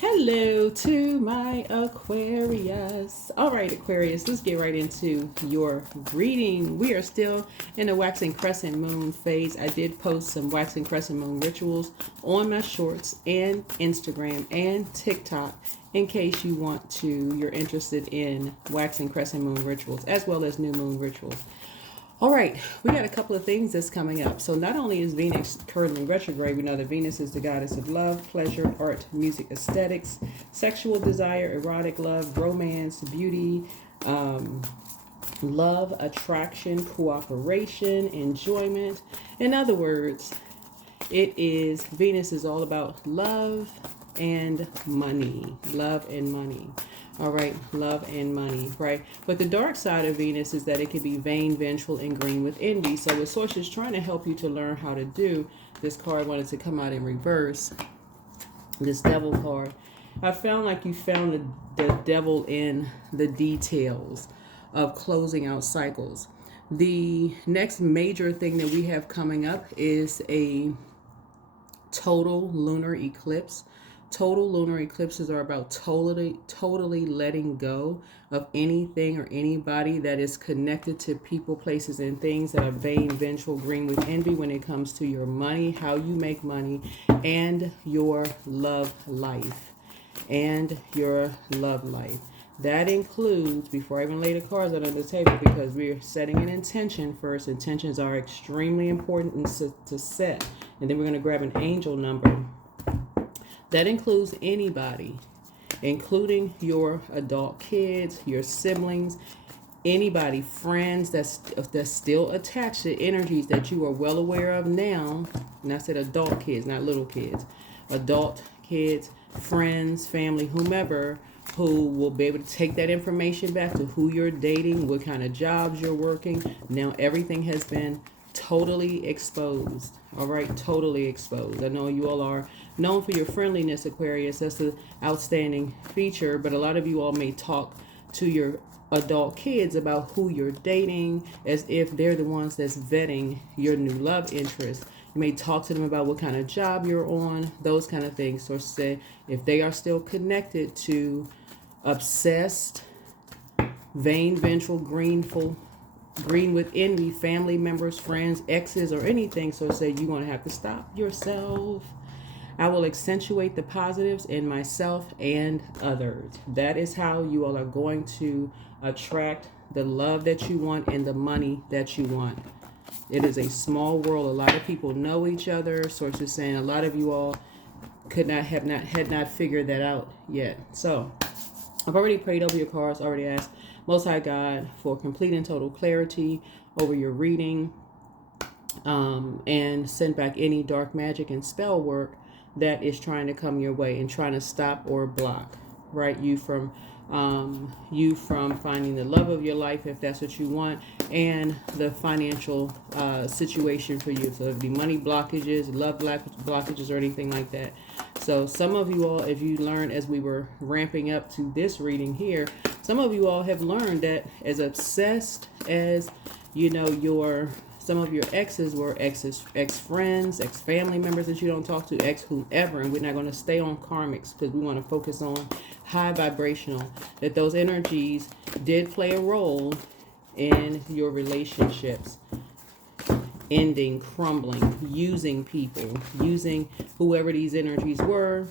Hello to my Aquarius. All right, Aquarius, let's get right into your reading. We are still in the waxing crescent moon phase. I did post some waxing crescent moon rituals on my shorts and Instagram and TikTok in case you're interested in waxing crescent moon rituals as well as new moon rituals. All right, we got a couple of things that's coming up. So not only is Venus currently retrograde, we know that Venus is the goddess of love, pleasure, art, music, aesthetics, sexual desire, erotic love, romance, beauty, love, attraction, cooperation, enjoyment. In other words, Venus is all about love and money. Love and money. All right, love and money, right? But the dark side of Venus is that it can be vain, vengeful, and green with envy. So the source is trying to help you to learn how to do. This card wanted to come out in reverse. This devil card. I found like you found the devil in the details of closing out cycles. The next major thing that we have coming up is a total lunar eclipse. Total lunar eclipses are about totally letting go of anything or anybody that is connected to people, places, and things that are vain, vengeful, green with envy when it comes to your money, how you make money, and your love life. And your love life. That includes, before I even lay the cards out on the table, because we're setting an intention first. Intentions are extremely important to set. And then we're going to grab an angel number. That includes anybody, including your adult kids, your siblings, anybody, friends that's still attached to energies that you are well aware of now. And I said adult kids, not little kids. Adult kids, friends, family, whomever, who will be able to take that information back to who you're dating, what kind of jobs you're working. Now everything has been totally exposed. All right, totally exposed. I know you all are known for your friendliness, Aquarius. That's an outstanding feature, but a lot of you all may talk to your adult kids about who you're dating as if they're the ones that's vetting your new love interest. You may talk to them about what kind of job you're on, those kind of things. Or say if they are still connected to obsessed, vain, vengeful, green with envy, family members, friends, exes, or anything. So say you're going to have to stop yourself. I will accentuate the positives in myself and others. That is how you all are going to attract the love that you want and the money that you want. It is a small world. A lot of people know each other. Sources saying a lot of you all had not figured that out yet. So I've already prayed over your cards, already asked Most High God for complete and total clarity over your reading, and send back any dark magic and spell work that is trying to come your way and trying to stop or block, right? You from finding the love of your life, if that's what you want, and the financial situation for you. So if the money blockages, love blockages, or anything like that. So some of you all, if you learned as we were ramping up to this reading here, some of you all have learned that as obsessed as, some of your exes were ex-friends, ex-family members that you don't talk to, ex-whomever, and we're not going to stay on karmics because we want to focus on high vibrational, that those energies did play a role in your relationships ending, crumbling, using people, using whoever these energies were.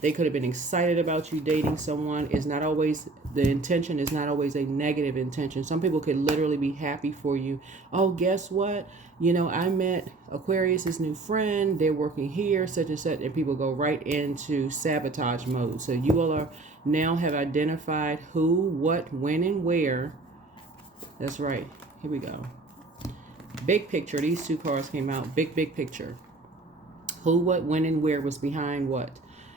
They could have been excited about you dating someone. The intention is not always a negative intention. Some people could literally be happy for you. Oh, guess what? I met Aquarius's new friend. They're working here, such and such, and people go right into sabotage mode. So you all have identified who, what, when, and where. That's right. Here we go. Big picture. These two cards came out. Big picture. Who, what, when, and where was behind what.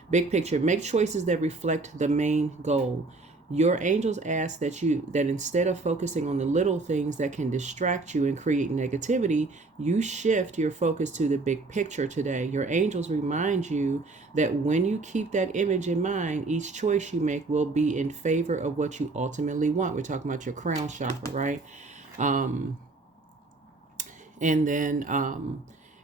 Big picture. Make choices that reflect the main goal. Your angels ask that instead of focusing on the little things that can distract you and create negativity, you shift your focus to the big picture today. Your angels remind you that when you keep that image in mind, each choice you make will be in favor of what you ultimately want. We're talking about your crown chakra, right? And then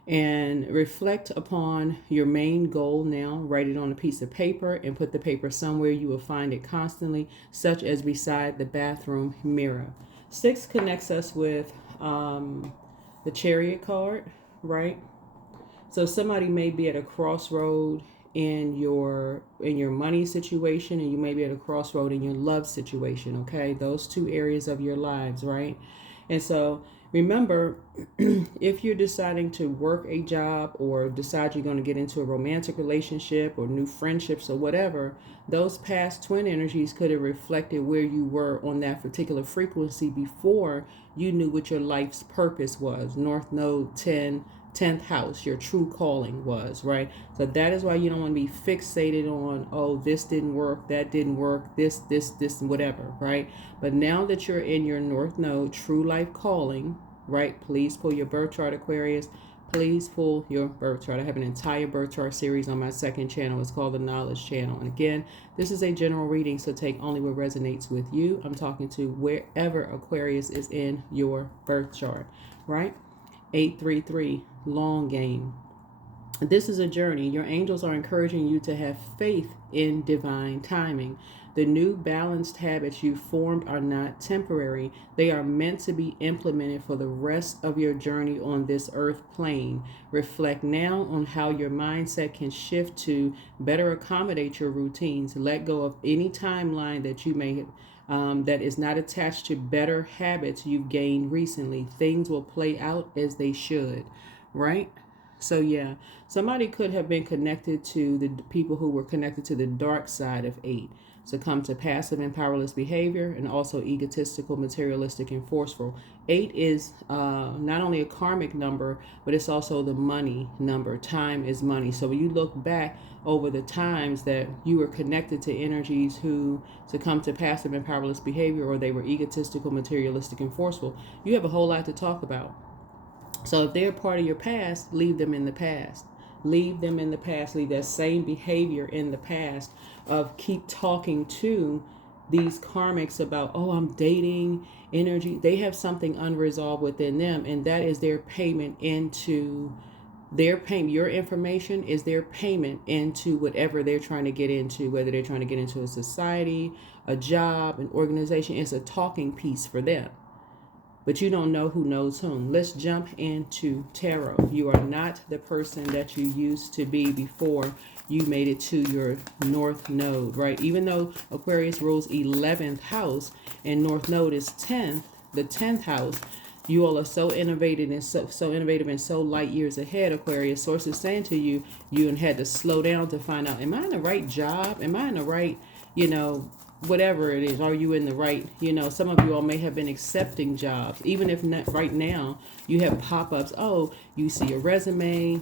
And reflect upon your main goal now. Write it on a piece of paper and put the paper somewhere you will find it constantly, such as beside the bathroom mirror. 6 connects us with the Chariot card, right? So somebody may be at a crossroad in your money situation, and you may be at a crossroad in your love situation. Okay, those 2 areas of your lives, right? And so remember, if you're deciding to work a job or decide you're going to get into a romantic relationship or new friendships or whatever, those past twin energies could have reflected where you were on that particular frequency before you knew what your life's purpose was. North Node 10th house, your true calling was, right? So that is why you don't want to be fixated on, oh, this didn't work, that didn't work, this, whatever, right? But now that you're in your North Node, true life calling, right? Please pull your birth chart, Aquarius. Please pull your birth chart. I have an entire birth chart series on my 2nd channel. It's called the Knowledge Channel. And again, this is a general reading, so take only what resonates with you. I'm talking to wherever Aquarius is in your birth chart, right? 833, long game. This is a journey. Your angels are encouraging you to have faith in divine timing. The new balanced habits you formed are not temporary. They are meant to be implemented for the rest of your journey on this earth plane. Reflect now on how your mindset can shift to better accommodate your routines. Let go of any timeline that you may that is not attached to better habits you've gained recently. Things will play out as they should, right? So yeah, somebody could have been connected to the people who were connected to the dark side of 8, succumb to passive and powerless behavior, and also egotistical, materialistic, and forceful. 8 is not only a karmic number, but it's also the money number. Time is money. So when you look back over the times that you were connected to energies who succumb to passive and powerless behavior, or they were egotistical, materialistic, and forceful, you have a whole lot to talk about. So if they're part of your past, leave them in the past. Leave them in the past. Leave that same behavior in the past of keep talking to these karmics about, oh, I'm dating energy. They have something unresolved within them, and that is their payment into their payment. Your information is their payment into whatever they're trying to get into, whether they're trying to get into a society, a job, an organization. It's a talking piece for them. But you don't know who knows whom. Let's jump into tarot. You are not the person that you used to be before you made it to your North Node, right? Even though Aquarius rules 11th house and North Node is 10th, the 10th house, you all are so innovative and so innovative and so light years ahead, Aquarius. Sources saying to you, you had to slow down to find out, am I in the right job? Am I in the right, whatever it is, are you in the right, some of you all may have been accepting jobs, even if not right now, you have pop-ups, oh, you see a resume,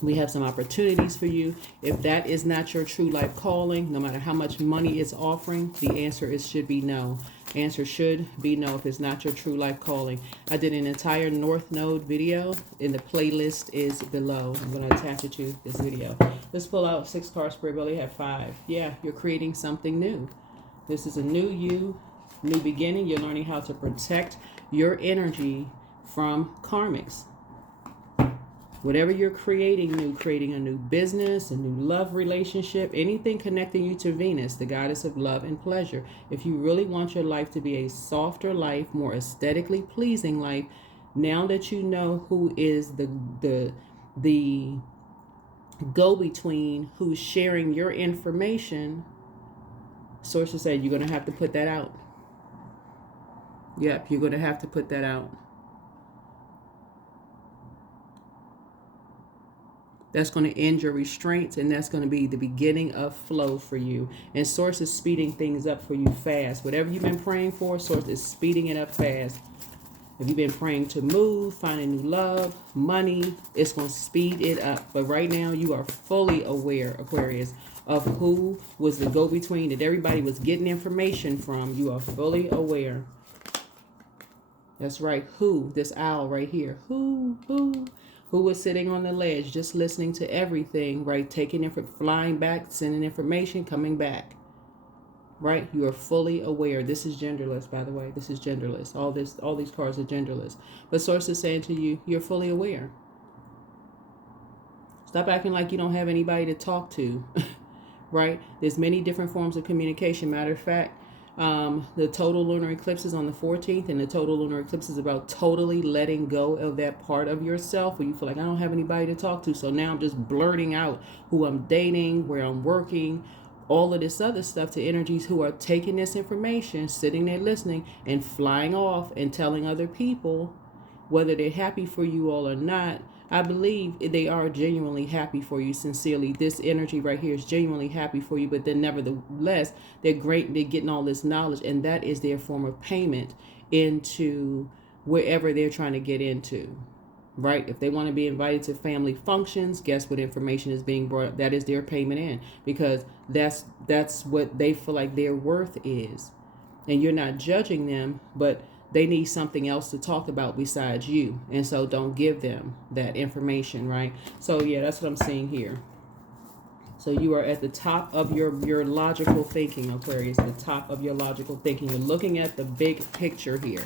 we have some opportunities for you. If that is not your true life calling, no matter how much money it's offering, the answer should be no. Answer should be no if it's not your true life calling. I did an entire North Node video, and the playlist is below. I'm going to attach it to this video. Let's pull out 6 cards. Spirit only have 5. Yeah, you're creating something new. This is a new you, new beginning. You're learning how to protect your energy from karmics. Whatever you're creating a new business, a new love relationship, anything connecting you to Venus, the goddess of love and pleasure. If you really want your life to be a softer life, more aesthetically pleasing life, now that you know who is the go-between, who's sharing your information, sources say you're going to have to put that out. Yep, you're going to have to put that out. That's going to end your restraints, and that's going to be the beginning of flow for you. And Source is speeding things up for you fast. Whatever you've been praying for, Source is speeding it up fast. If you've been praying to move, find a new love, money, it's going to speed it up. But right now, you are fully aware, Aquarius, of who was the go-between that everybody was getting information from. You are fully aware. That's right. Who? This owl right here. Who was sitting on the ledge, just listening to everything, right? Taking flying back, sending information, coming back, right? You are fully aware. This is genderless, by the way. This is genderless. All these cards are genderless. But Source is saying to you, you're fully aware. Stop acting like you don't have anybody to talk to, right? There's many different forms of communication. Matter of fact, the total lunar eclipse is on the 14th, and the total lunar eclipse is about totally letting go of that part of yourself where you feel like I don't have anybody to talk to. So now I'm just blurting out who I'm dating, where I'm working, all of this other stuff to energies who are taking this information, sitting there listening, and flying off and telling other people whether they're happy for you all or not. I believe they are genuinely happy for you, sincerely. This energy right here is genuinely happy for you, but then nevertheless, they're great. They're getting all this knowledge, and that is their form of payment into wherever they're trying to get into, right? If they want to be invited to family functions, guess what information is being brought up? That is their payment in, because that's what they feel like their worth is. And you're not judging them, but they need something else to talk about besides you. And so don't give them that information, right? So yeah, that's what I'm seeing here. So you are at the top of your logical thinking, Aquarius, the top of your logical thinking. You're looking at the big picture here.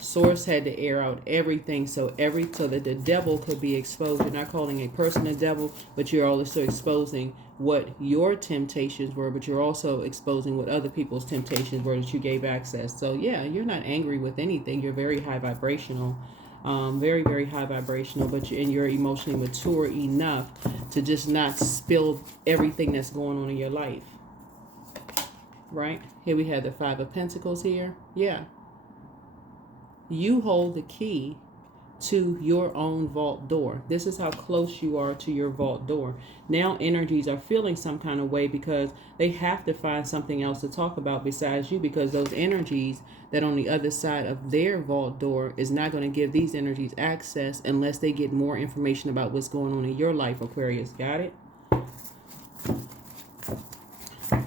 Source had to air out everything so that the devil could be exposed. You're not calling a person a devil, but you're also exposing what your temptations were, but you're also exposing what other people's temptations were that you gave access. So yeah, you're not angry with anything. You're very high vibrational, very, very high vibrational, but you're emotionally mature enough to just not spill everything that's going on in your life. Right? Here we have the Five of Pentacles here. Yeah. You hold the key to your own vault door. This is how close you are to your vault door. Now energies are feeling some kind of way because they have to find something else to talk about besides you, because those energies that on the other side of their vault door is not going to give these energies access unless they get more information about what's going on in your life, Aquarius. Got it?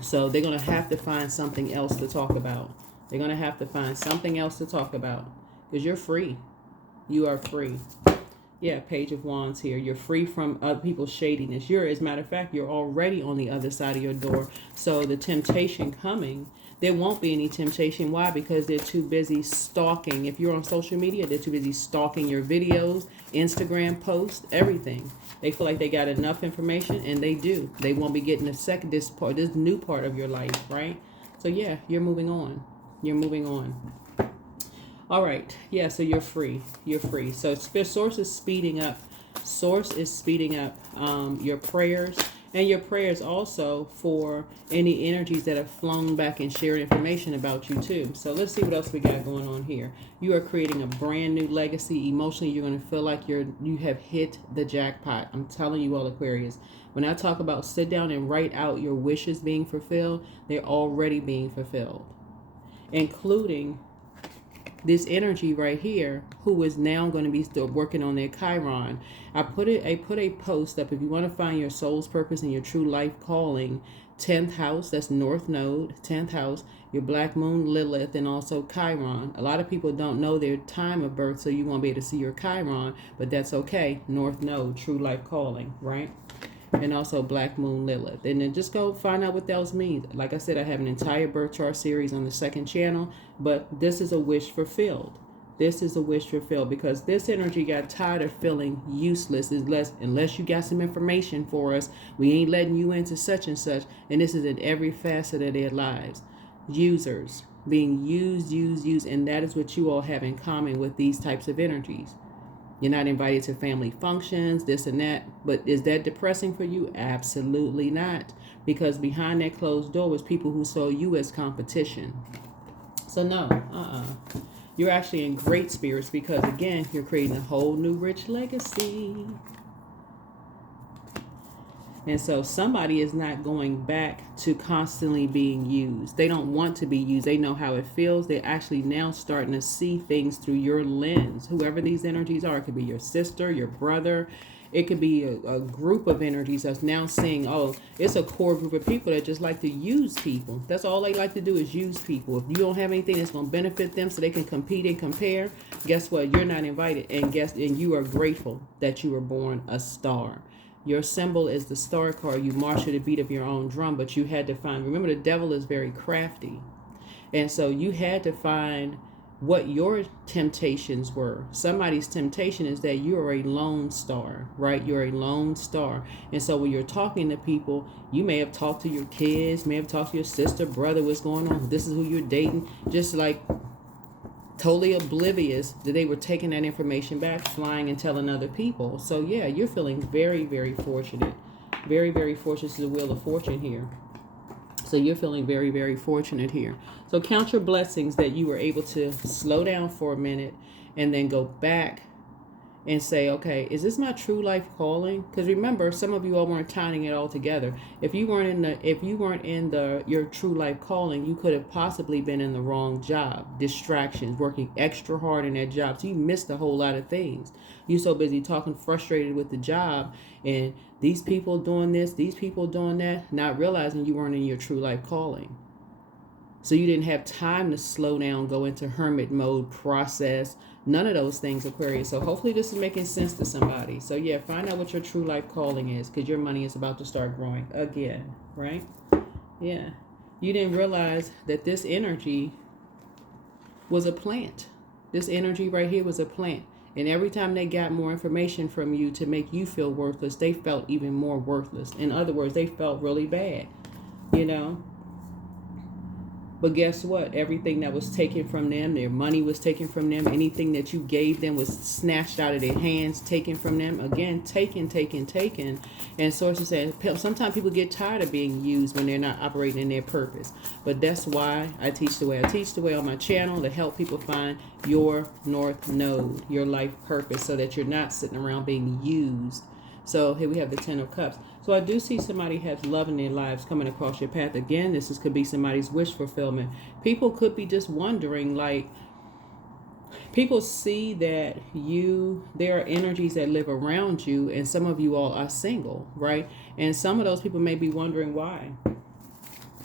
So they're going to have to find something else to talk about. They're going to have to find something else to talk about, because you're free. You are free. Yeah, Page of Wands here. You're free from other people's shadiness. As a matter of fact, you're already on the other side of your door. So the temptation coming, there won't be any temptation. Why? Because they're too busy stalking. If you're on social media, they're too busy stalking your videos, Instagram posts, everything. They feel like they got enough information, and they do. They won't be getting this new part of your life, right? So yeah, you're moving on. You're moving on. All right. Yeah, so you're free. You're free. So Source is speeding up. Source is speeding up your prayers, and your prayers also for any energies that have flown back and shared information about you too. So let's see what else we got going on here. You are creating a brand new legacy. Emotionally, you're going to feel like you have hit the jackpot. I'm telling you all, Aquarius. When I talk about sit down and write out your wishes being fulfilled, they're already being fulfilled, including this energy right here, who is now going to be still working on their Chiron. I put a post up. If you want to find your soul's purpose and your true life calling, 10th house, that's North Node, 10th house, your Black Moon, Lilith, and also Chiron. A lot of people don't know their time of birth, so you won't be able to see your Chiron, but that's okay. North Node, true life calling, right? And also Black Moon, Lilith. And then just go find out what those mean. Like I said, I have an entire birth chart series on the second channel, but this is a wish fulfilled. This is a wish fulfilled, because this energy got tired of feeling useless. Unless you got some information for us, we ain't letting you into such and such. And this is in every facet of their lives. Users being used, and that is what you all have in common with these types of energies. You're not invited to family functions, this and that. But is that depressing for you? Absolutely not. Because behind that closed door was people who saw you as competition. So no, You're actually in great spirits, because again, you're creating a whole new rich legacy. And so somebody is not going back to constantly being used. They don't want to be used. They know how it feels. They're actually now starting to see things through your lens. Whoever these energies are, it could be your sister, your brother. It could be a group of energies that's now seeing, oh, it's a core group of people that just like to use people. That's all they like to do, is use people. If you don't have anything that's going to benefit them so they can compete and compare, guess what? You're not invited. And you are grateful that you were born a star. Your symbol is the star card. You march to the beat of your own drum, but you had to find, remember, the devil is very crafty. And so you had to find what your temptations were. Somebody's temptation is that you are a lone star, right? You're a lone star. And so when you're talking to people, you may have talked to your kids, may have talked to your sister, brother, what's going on? This is who you're dating. Just like totally oblivious that they were taking that information back, flying and telling other people. So yeah, you're feeling very, very fortunate. Very, very fortunate. This is the Wheel of Fortune here. So you're feeling very, very fortunate here. So count your blessings that you were able to slow down for a minute and then go back and say, okay, is this my true life calling? Because remember, some of you all weren't tying it all together. If you weren't in your true life calling, you could have possibly been in the wrong job, distractions, working extra hard in that job. So you missed a whole lot of things. You're so busy talking frustrated with the job and these people doing this, these people doing that, not realizing you weren't in your true life calling. So you didn't have time to slow down, go into hermit mode, process, none of those things, Aquarius. So hopefully this is making sense to somebody. So yeah, find out what your true life calling is, because your money is about to start growing again, right? Yeah. You didn't realize that this energy was a plant. This energy right here was a plant. And every time they got more information from you to make you feel worthless, they felt even more worthless. In other words, they felt really bad, you know? But guess what? Everything that was taken from them, their money was taken from them. Anything that you gave them was snatched out of their hands, taken from them. Again, taken. And sources say sometimes people get tired of being used when they're not operating in their purpose. But that's why I teach the way I teach the way on my channel, to help people find your North Node, your life purpose, so that you're not sitting around being used. So here we have the Ten of Cups. So I do see somebody has love in their lives coming across your path. Again, could be somebody's wish fulfillment. People could be just wondering, like, people see that there are energies that live around you, and some of you all are single, right? And some of those people may be wondering why.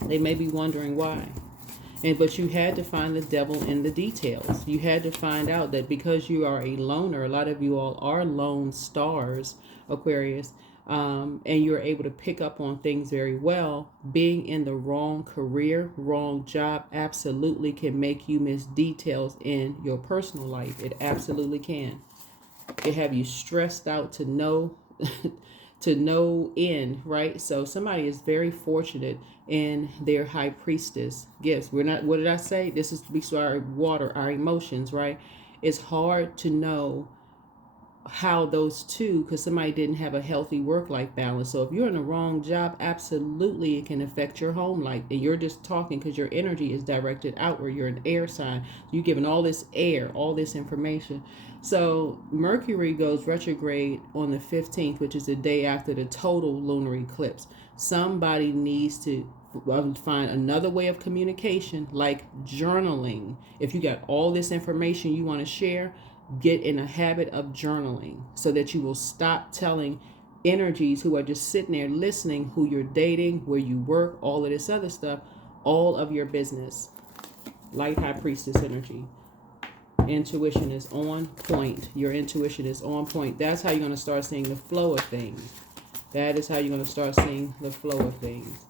They may be wondering why. But you had to find the devil in the details. You had to find out that because you are a loner, a lot of you all are lone stars, Aquarius, and you're able to pick up on things very well. Being in the wrong career, wrong job, absolutely can make you miss details in your personal life. It absolutely can. It have you stressed out to no to no end, right? So somebody is very fortunate in their high priestess gifts. We're not, what did I say? This is speaks to our water, our emotions, right? It's hard to know how those two, because somebody didn't have a healthy work-life balance. So if you're in the wrong job, absolutely it can affect your home life. And you're just talking because your energy is directed outward. You're an air sign. You're giving all this air, all this information. So Mercury goes retrograde on the 15th, which is the day after the total lunar eclipse. Somebody needs to find another way of communication, like journaling. If you got all this information you want to share, get in a habit of journaling so that you will stop telling energies who are just sitting there listening, who you're dating, where you work, all of this other stuff, all of your business. Light high priestess energy. Intuition is on point. Your intuition is on point. That's how you're going to start seeing the flow of things. That is how you're going to start seeing the flow of things.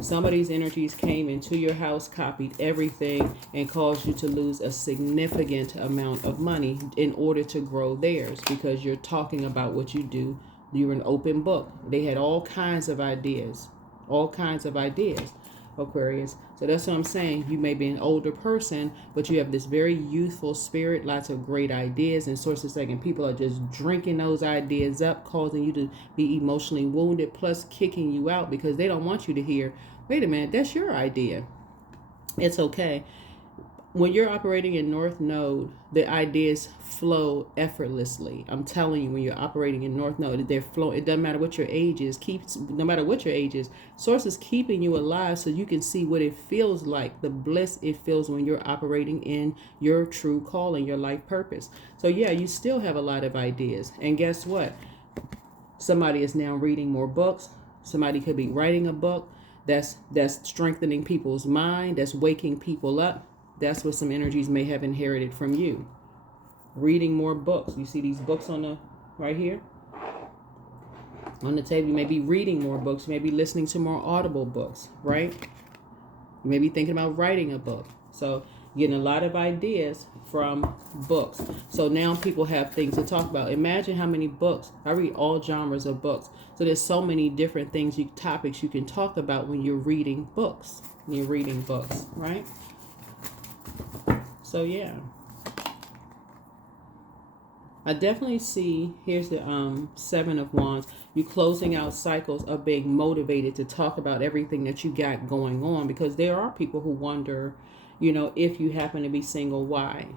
Somebody's energies came into your house, copied everything, and caused you to lose a significant amount of money in order to grow theirs, because you're talking about what you do. You're an open book. They had all kinds of ideas, Aquarius. So that's what I'm saying. You may be an older person, but you have this very youthful spirit, lots of great ideas, and sources saying people are just drinking those ideas up, causing you to be emotionally wounded, plus kicking you out because they don't want you to hear, wait a minute, that's your idea. It's okay. When you're operating in North Node, the ideas flow effortlessly. I'm telling you, when you're operating in North Node, they're flow. It doesn't matter what your age is. No matter what your age is, Source is keeping you alive so you can see what it feels like, the bliss it feels when you're operating in your true calling, your life purpose. So yeah, you still have a lot of ideas. And guess what? Somebody is now reading more books. Somebody could be writing a book that's strengthening people's mind, that's waking people up. That's what some energies may have inherited from you. Reading more books. You see these books on the right here on the table. You may be reading more books. You may be listening to more audible books, right? You may be thinking about writing a book. So getting a lot of ideas from books. So now people have things to talk about. Imagine how many books. I read all genres of books. So there's so many different things, topics you can talk about when you're reading books. Right? So yeah. I definitely see, here's the Seven of Wands. You closing out cycles of being motivated to talk about everything that you got going on, because there are people who wonder, if you happen to be single, why?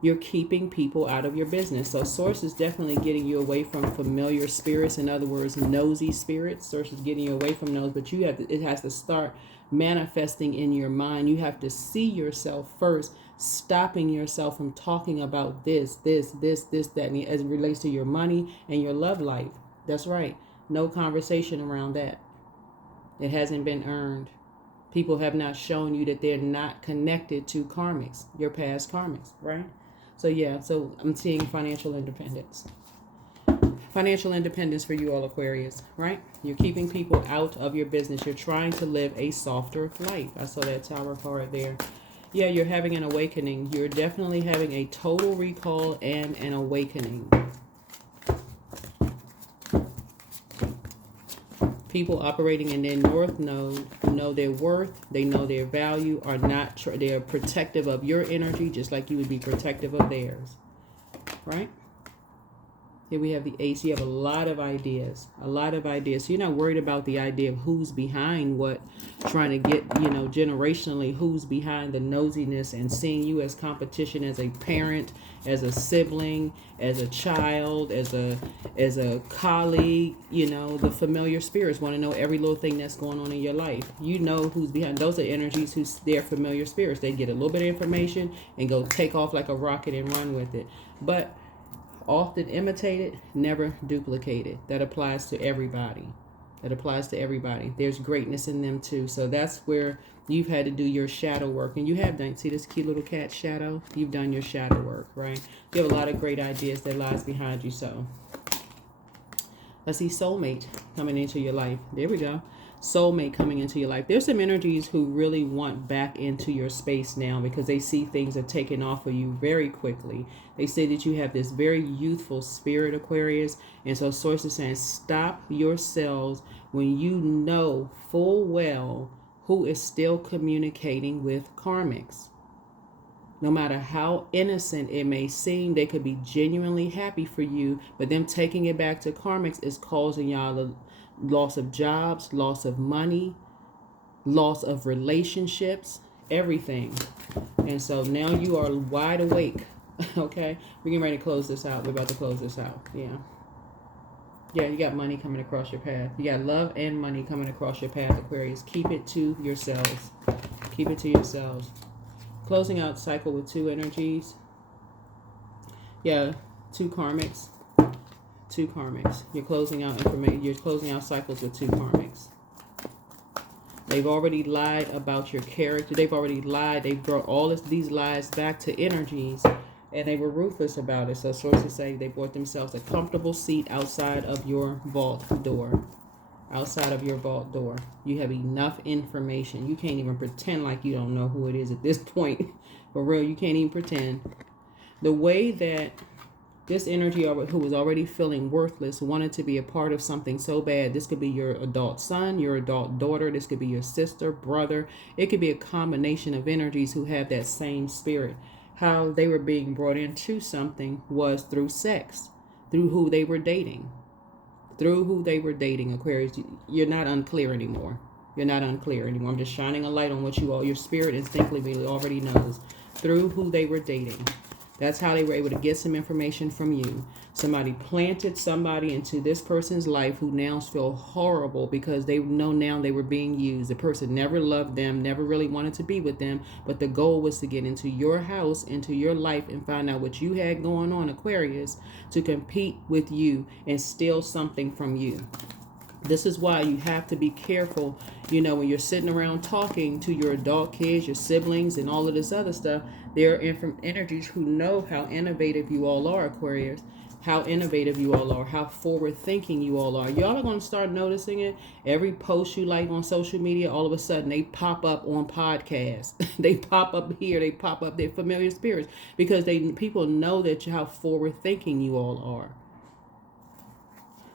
You're keeping people out of your business. So Source is definitely getting you away from familiar spirits. In other words, nosy spirits. Source is getting you away from those, but it has to start manifesting in your mind. You have to see yourself first, stopping yourself from talking about this, that, and as it relates to your money and your love life. That's right. No conversation around that. It hasn't been earned. People have not shown you that they're not connected to karmics, your past karmics, right? So yeah, so I'm seeing financial independence. Financial independence for you all Aquarius, right? You're keeping people out of your business. You're trying to live a softer life. I saw that Tower card there. Yeah, you're having an awakening. You're definitely having a total recall and an awakening. People operating in their North Node know their worth, they know their value, they're protective of your energy just like you would be protective of theirs, right? Here we have the Ace. You have a lot of ideas. So you're not worried about the idea of who's behind what, trying to get, generationally, who's behind the nosiness and seeing you as competition, as a parent, as a sibling, as a child, as a colleague. The familiar spirits want to know every little thing that's going on in your life. You know who's behind. Those are energies they're familiar spirits. They get a little bit of information and go take off like a rocket and run with it. But often imitated, never duplicated. That applies to everybody. There's greatness in them too. So that's where you've had to do your shadow work. And you have done, see this cute little cat shadow? You've done your shadow work, right? You have a lot of great ideas that lies behind you. So let's see, soulmate coming into your life. There we go. Soulmate coming into your life. There's some energies who really want back into your space now because they see things are taken off of you very quickly. They say that you have this very youthful spirit, Aquarius. And so Source is saying, stop yourselves when you know full well who is still communicating with karmics. No matter how innocent it may seem, they could be genuinely happy for you, but them taking it back to karmics is causing y'all a loss of jobs, loss of money, loss of relationships, everything. And so now you are wide awake. Okay, we're getting ready to close this out. We're about to close this out. Yeah, you got money coming across your path. You got love and money coming across your path, Aquarius. Keep it to yourselves. Closing out cycle with two energies. Yeah, two karmics. You're closing out information. You're closing out cycles with two karmics. They've already lied about your character. They've already lied. They've brought all these lies back to energies, and they were ruthless about it. So sources say they bought themselves a comfortable seat outside of your vault door. You have enough information. You can't even pretend like you don't know who it is at this point. For real, you can't even pretend. The way that this energy who was already feeling worthless wanted to be a part of something so bad. This could be your adult son, your adult daughter. This could be your sister, brother. It could be a combination of energies who have that same spirit. How they were being brought into something was through sex, through who they were dating. Aquarius. You're not unclear anymore. I'm just shining a light on what your spirit instinctively already knows. Through who they were dating. That's how they were able to get some information from you. Somebody planted somebody into this person's life who now feel horrible because they know now they were being used. The person never loved them, never really wanted to be with them, but the goal was to get into your house, into your life, and find out what you had going on, Aquarius, to compete with you and steal something from you. This is why you have to be careful, when you're sitting around talking to your adult kids, your siblings, and all of this other stuff. There are energies who know how innovative you all are, Aquarius. how innovative you all are, how forward thinking you all are. Y'all are going to start noticing it. Every post you like on social media, all of a sudden they pop up on podcasts. They pop up here, they pop up their familiar spirits, because people know that how forward thinking you all are.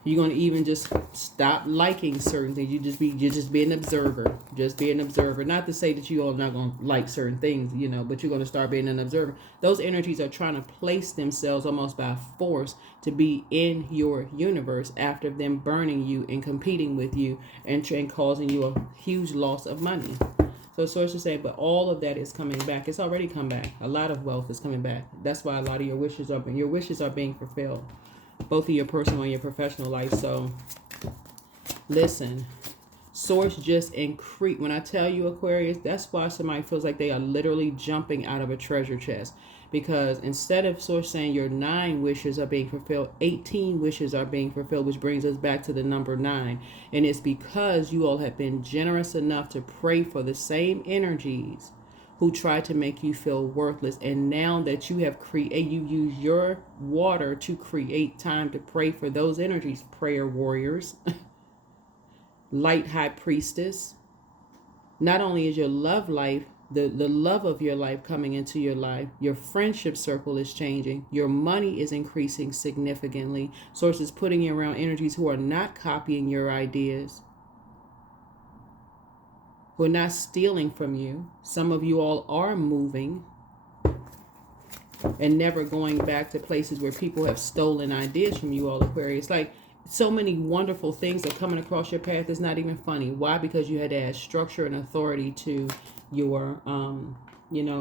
You're going to even just stop liking certain things. You just be an observer. Just be an observer. Not to say that you all not going to like certain things, but you're going to start being an observer. Those energies are trying to place themselves almost by force to be in your universe after them burning you and competing with you and causing you a huge loss of money. So source is saying, but all of that is coming back. It's already come back. A lot of wealth is coming back. That's why a lot of your wishes are being fulfilled. Both of your personal and your professional life. So listen, source just increase. When I tell you, Aquarius, that's why somebody feels like they are literally jumping out of a treasure chest, because instead of source saying your 9 wishes are being fulfilled, 18 wishes are being fulfilled, which brings us back to the number 9. And it's because you all have been generous enough to pray for the same energies who tried to make you feel worthless. And now that you have you use your water to create time to pray for those energies, prayer warriors, light high priestess. Not only is your love life, the love of your life coming into your life, your friendship circle is changing, your money is increasing significantly. Source is putting you around energies who are not copying your ideas. We're not stealing from you. Some of you all are moving and never going back to places where people have stolen ideas from you all, Aquarius. Like, so many wonderful things are coming across your path. It's not even funny. Why? Because you had to add structure and authority to your,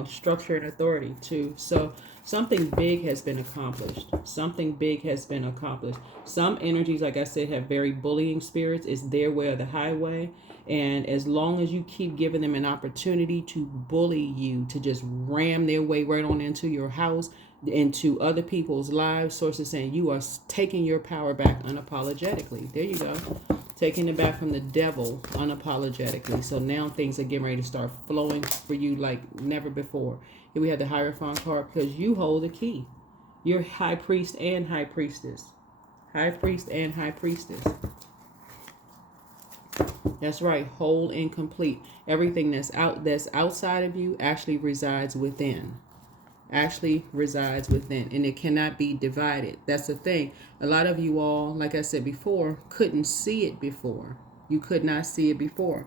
structure and authority to. So something big has been accomplished. Something big has been accomplished. Some energies, like I said, have very bullying spirits. It's their way or the highway. And as long as you keep giving them an opportunity to bully you, to just ram their way right on into your house, into other people's lives, sources saying you are taking your power back unapologetically. There you go. Taking it back from the devil unapologetically. So now things are getting ready to start flowing for you like never before. Here we have the Hierophant card, because you hold the key. You're high priest and high priestess. High priest and high priestess. That's right, whole and complete. Everything that's outside of you actually resides within. Actually resides within, and it cannot be divided. That's the thing. A lot of you all, like I said before, couldn't see it before. You could not see it before.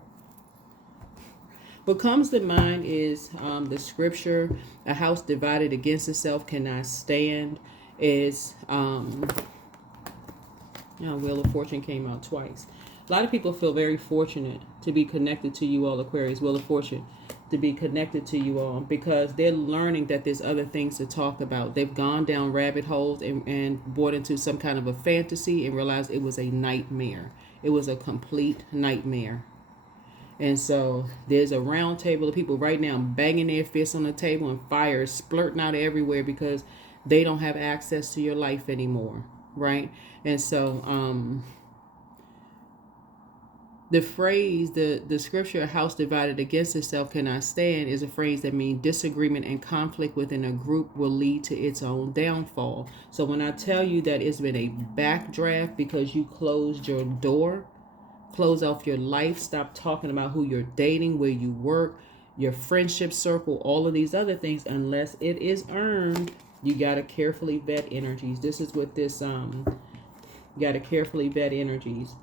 What comes to mind is the scripture, a house divided against itself cannot stand. Is Wheel of Fortune came out twice. A lot of people feel very fortunate to be connected to you all, Aquarius. Wheel of Fortune, to be connected to you all, because they're learning that there's other things to talk about. They've gone down rabbit holes and bought into some kind of a fantasy and realized it was a nightmare. It was a complete nightmare. And so there's a round table of people right now banging their fists on the table, and fire is splurting out everywhere because they don't have access to your life anymore, right? And so the phrase, the scripture, a house divided against itself cannot stand, is a phrase that means disagreement and conflict within a group will lead to its own downfall. So when I tell you that it's been a backdraft because you closed your door, close off your life, stop talking about who you're dating, where you work, your friendship circle, all of these other things, unless it is earned, you got to carefully vet energies. This is what this, you got to carefully vet energies.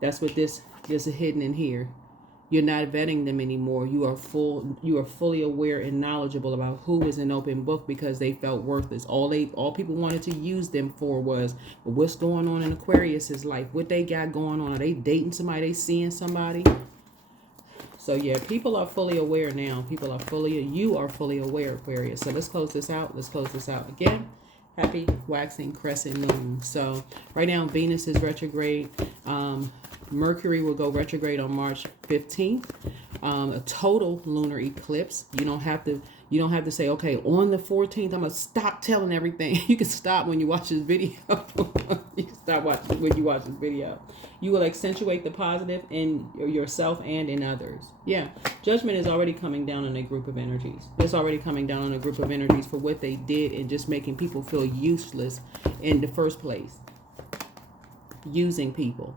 That's what this is hidden in here. You're not vetting them anymore. You are fully aware and knowledgeable about who is an open book because they felt worthless. All people wanted to use them for was, well, what's going on in Aquarius's life? What they got going on? Are they dating somebody? They seeing somebody? So yeah, people are fully aware now. You are fully aware, Aquarius. So let's close this out. Again. Happy waxing crescent moon. So right now Venus is retrograde. Mercury will go retrograde on March 15th. A total lunar eclipse. You don't have to say, okay, on the 14th, I'm gonna stop telling everything. You can stop when you watch this video. You can stop watching when you watch this video. You will accentuate the positive in yourself and in others. Yeah, judgment is already coming down on a group of energies. It's already coming down on a group of energies for what they did and just making people feel useless in the first place. Using people.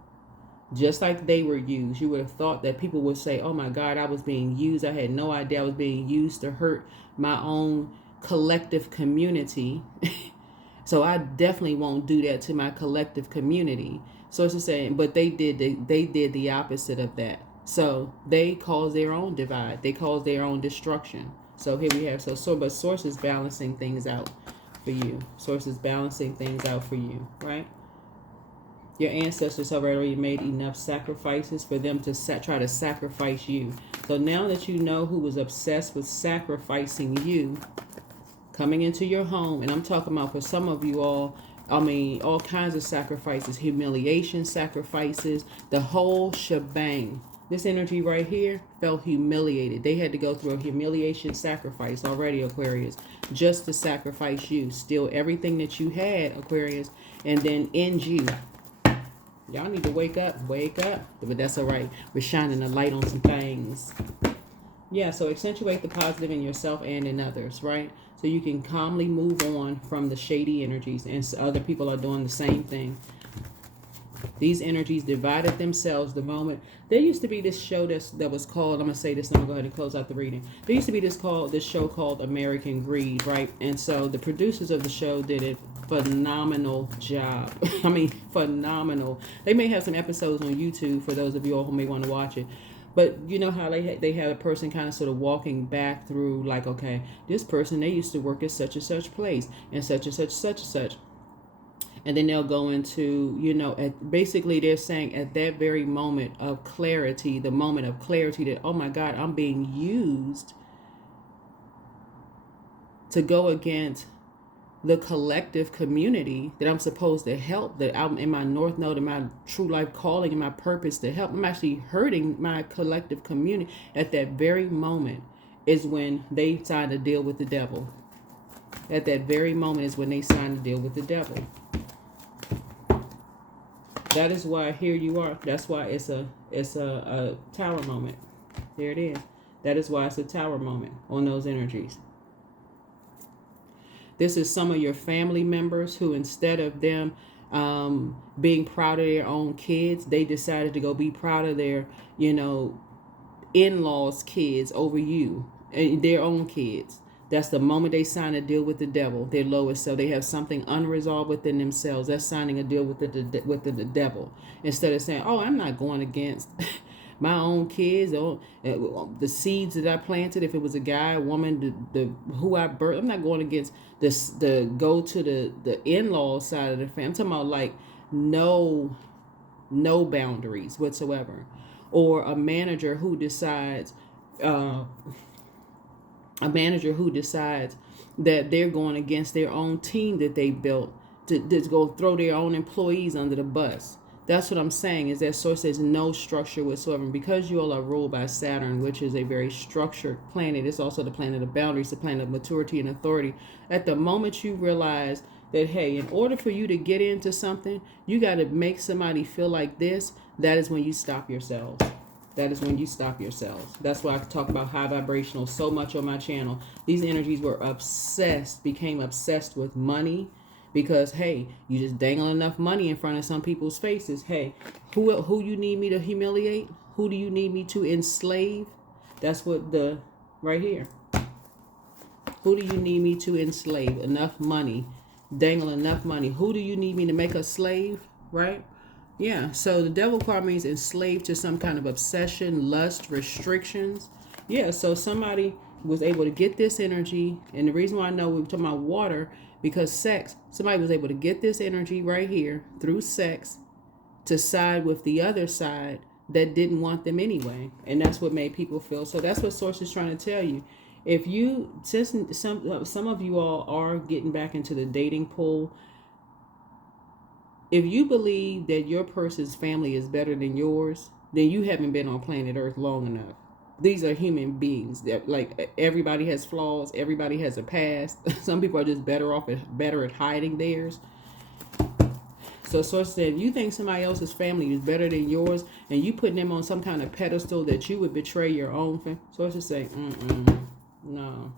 Just like they were used. You would have thought that people would say, oh my God, I was being used. I had no idea I was being used to hurt my own collective community. So I definitely won't do that to my collective community. So it's the same, but they did the opposite of that. So they caused their own divide. They caused their own destruction. So here we have, but Source is balancing things out for you. Source is balancing things out for you, right? Your ancestors have already made enough sacrifices for them to try to sacrifice you. So now that you know who was obsessed with sacrificing you, coming into your home, and I'm talking about for some of you all, I mean, all kinds of sacrifices, humiliation sacrifices, the whole shebang. This energy right here felt humiliated. They had to go through a humiliation sacrifice already, Aquarius, just to sacrifice you. Steal everything that you had, Aquarius, and then end you. Y'all need to wake up. But that's all right. We're shining a light on some things. Yeah, so accentuate the positive in yourself and in others, right? So you can calmly move on from the shady energies, and other people are doing the same thing. These energies divided themselves the moment. There used to be this show that was called, I'm going to say this and I'm going to go ahead and close out the reading. There used to be this show called American Greed, right? And so the producers of the show did a phenomenal job. I mean, phenomenal. They may have some episodes on YouTube for those of you all who may want to watch it. But you know how they had a person kind of sort of walking back through, like, okay, this person, they used to work at such and such place and such and such, such and such. And then they'll go into, basically they're saying at that very moment of clarity, the moment of clarity that, oh my God, I'm being used to go against the collective community that I'm supposed to help, that I'm in my North Node, in my true life calling, and my purpose to help. I'm actually hurting my collective community. At that very moment is when they sign a deal with the devil. At that very moment is when they sign a deal with the devil. That is why here you are. That's why it's a tower moment. There it is. That is why it's a tower moment on those energies. This is some of your family members who, instead of them being proud of their own kids, they decided to go be proud of their, in-laws' kids over you, and their own kids. That's the moment they sign a deal with the devil, their lowest self. They have something unresolved within themselves. That's signing a deal with the devil. Instead of saying, oh, I'm not going against my own kids, or the seeds that I planted. If it was a guy, a woman, who I birthed, I'm not going against this. Go to the in-law side of the family. I'm talking about like no boundaries whatsoever, or a manager who decides. A manager who decides that they're going against their own team that they built to go throw their own employees under the bus. That's what I'm saying, is that Source says no structure whatsoever. And because you all are ruled by Saturn, which is a very structured planet, it's also the planet of boundaries, the planet of maturity and authority. At the moment you realize that, hey, in order for you to get into something, you got to make somebody feel like this, that is when you stop yourselves. That is when you stop yourselves. That's why I talk about high vibrational so much on my channel. These energies were became obsessed with money because, hey, you just dangle enough money in front of some people's faces. Hey, who you need me to humiliate? Who do you need me to enslave? That's what right here. Who do you need me to enslave? Enough money. Dangle enough money. Who do you need me to make a slave? Right? Yeah, so the devil card means enslaved to some kind of obsession, lust, restrictions. Yeah, so somebody was able to get this energy. And the reason why I know we're talking about water, because sex, somebody was able to get this energy right here through sex to side with the other side that didn't want them anyway. And that's what made people feel. So that's what Source is trying to tell you. If you, since some of you all are getting back into the dating pool, if you believe that your person's family is better than yours, then you haven't been on planet Earth long enough. These are human beings. That, like, everybody has flaws. Everybody has a past. Some people are just better at hiding theirs. So Source said, you think somebody else's family is better than yours, and you putting them on some kind of pedestal that you would betray your own family. Sources say, no.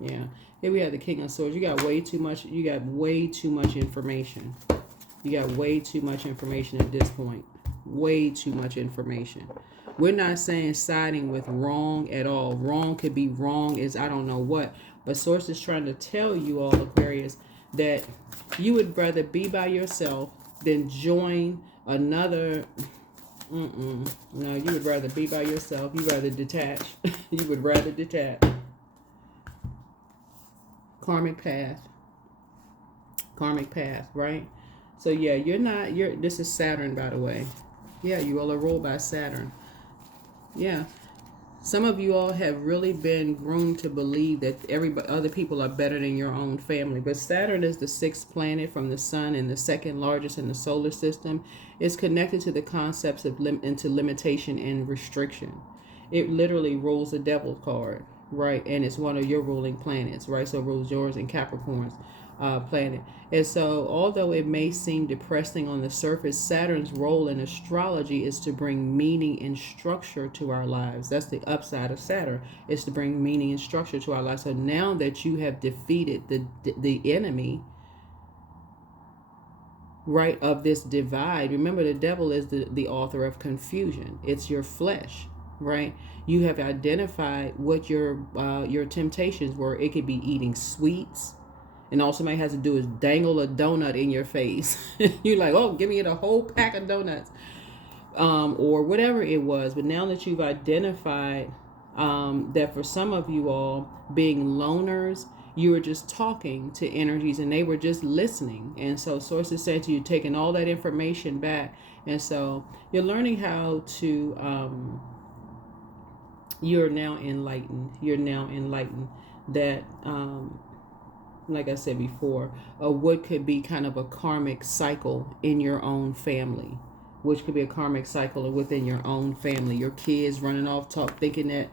Yeah. Here we have the King of Swords. You got way too much. You got way too much information. You got way too much information at this point. Way too much information. We're not saying siding with wrong at all. Wrong could be wrong as I don't know what. But Source is trying to tell you all, Aquarius, that you would rather be by yourself than join another. No, you would rather be by yourself. You rather detach. You would rather detach. Karmic path. Karmic path, right? So yeah, this is Saturn, by the way. Yeah, you all are ruled by Saturn. Yeah. Some of you all have really been groomed to believe that other people are better than your own family. But Saturn is the 6th planet from the sun and the 2nd largest in the solar system. It's connected to the concepts of into limitation and restriction. It literally rules the devil card, right? And it's one of your ruling planets, right? So it rules yours and Capricorn's planet. And so although it may seem depressing on the surface, Saturn's role in astrology is to bring meaning and structure to our lives. That's the upside of Saturn, is to bring meaning and structure to our lives. So now that you have defeated the enemy, right, of this divide, remember the devil is the author of confusion. It's your flesh, right? You have identified what your temptations were. It could be eating sweets. And all somebody has to do is dangle a donut in your face. You're like, oh, give me the whole pack of donuts. Or whatever it was. But now that you've identified that for some of you all, being loners, you were just talking to energies and they were just listening. And so sources said to you, taking all that information back. And so you're learning how to, you're now enlightened. You're now enlightened that... like I said before, what could be kind of a karmic cycle in your own family, which could be a karmic cycle within your own family. Your kids running off thinking that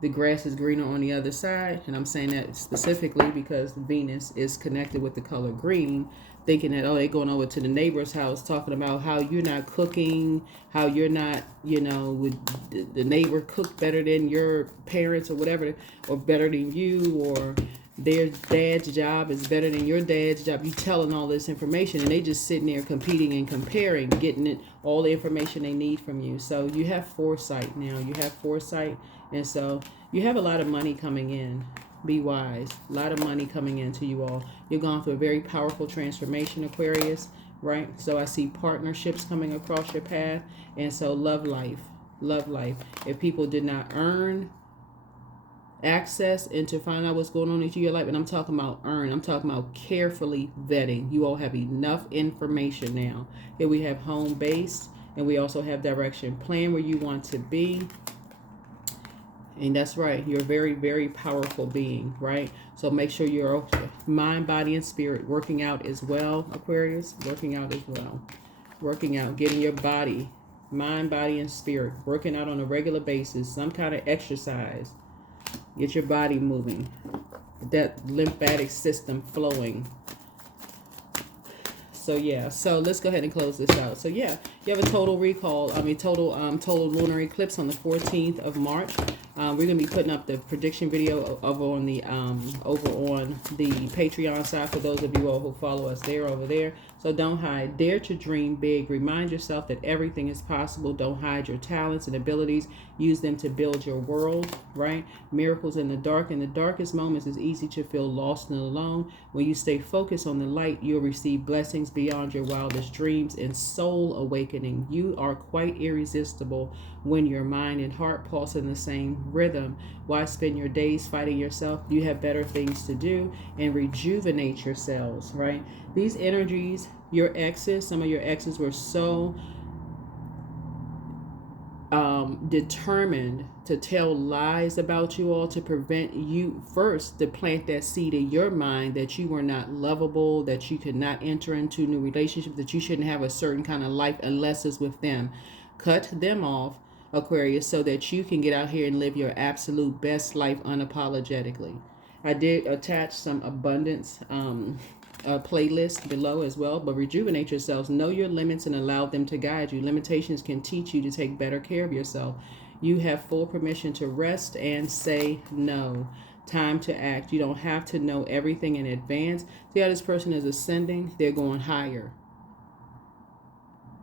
the grass is greener on the other side. And I'm saying that specifically because Venus is connected with the color green, thinking that, oh, they're going over to the neighbor's house talking about how you're not cooking, how you're not, would the neighbor cook better than your parents or whatever, or better than you, or their dad's job is better than your dad's job. You telling all this information and they just sitting there competing and comparing, getting all the information they need from you. So you have foresight now. You have foresight. And so you have a lot of money coming in. Be wise. A lot of money coming in to you all. You're going through a very powerful transformation, Aquarius, right? So I see partnerships coming across your path. And so love life. Love life. If people did not earn access and to find out what's going on into your life, and I'm talking about I'm talking about carefully vetting. You all have enough information now. Here we have home base, and we also have direction. Plan where you want to be. And that's right, you're a very, very powerful being, right? So make sure your mind, body, and spirit working out as well, Aquarius. Working out as well. Working out, getting your body, mind, body, and spirit working out on a regular basis. Some kind of exercise. Get your body moving. That lymphatic system flowing. So yeah, so let's go ahead and close this out. So yeah, you have a total lunar eclipse on the 14th of March. We're gonna be putting up the prediction video over on the Patreon side for those of you all who follow us over there. So don't hide. Dare to dream big. Remind yourself that everything is possible. Don't hide your talents and abilities. Use them to build your world, right? Miracles in the dark. In the darkest moments, it's easy to feel lost and alone. When you stay focused on the light, you'll receive blessings beyond your wildest dreams and soul awakening. You are quite irresistible when your mind and heart pulse in the same rhythm. Why spend your days fighting yourself? You have better things to do and rejuvenate yourselves, right? These energies, your exes, some of your exes were so determined to tell lies about you all to prevent you first to plant that seed in your mind that you were not lovable, that you could not enter into new relationships, that you shouldn't have a certain kind of life unless it's with them. Cut them off, Aquarius, so that you can get out here and live your absolute best life unapologetically. I did attach some abundance playlist below as well, but rejuvenate yourselves. Know your limits and allow them to guide you. Limitations can teach you to take better care of yourself. You have full permission to rest and say no. Time to act. You don't have to know everything in advance. See how this person is ascending? They're going higher.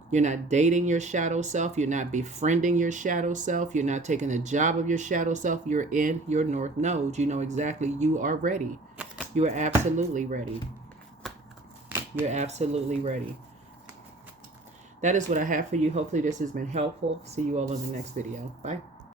You're not dating your shadow self. You're not befriending your shadow self. You're not taking a job of your shadow self. You're in your North Node. You know exactly you are ready. You are absolutely ready. You're absolutely ready. That is what I have for you. Hopefully this has been helpful. See you all in the next video. Bye.